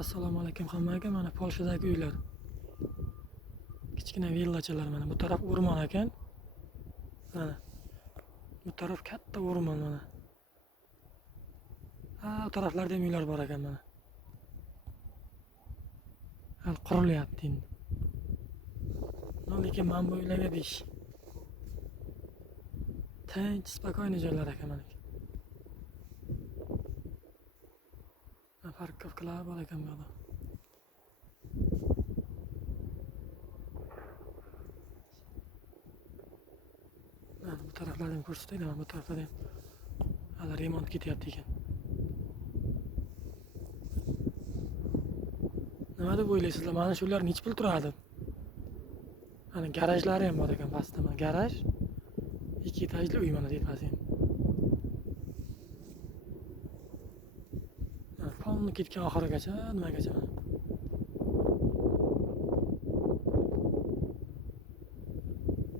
Assalomu alaykum hammaga. Mana Polshadagi uylar. Kichkina villachalar mana bu taraf o'rmon ekan. Mana bu taraf katta o'rmon mana. Bu taraflarda ham uylar bor ekan mana. Hal qurilyapti endi. Lekin mana bu uylarga besh. Tinch, spokойный joylar ekan mana. Parkovkalar bor ekan bu yerda. Bu taraflardan ham ko'rsataylik, bu taraflarda ham hali remont ketyapti ekan. Nima deb o'ylaysizlar? Mana shular necha pul turadi? Mana garajlari ham bor ekan pastda. Mana garaj, 2 etajli uy mana tepasi ham. Polni ketgan oxirigacha, nimagacha mana.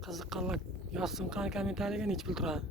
Qiziqqanlar yozsin kommentariyaga necha pul turadi.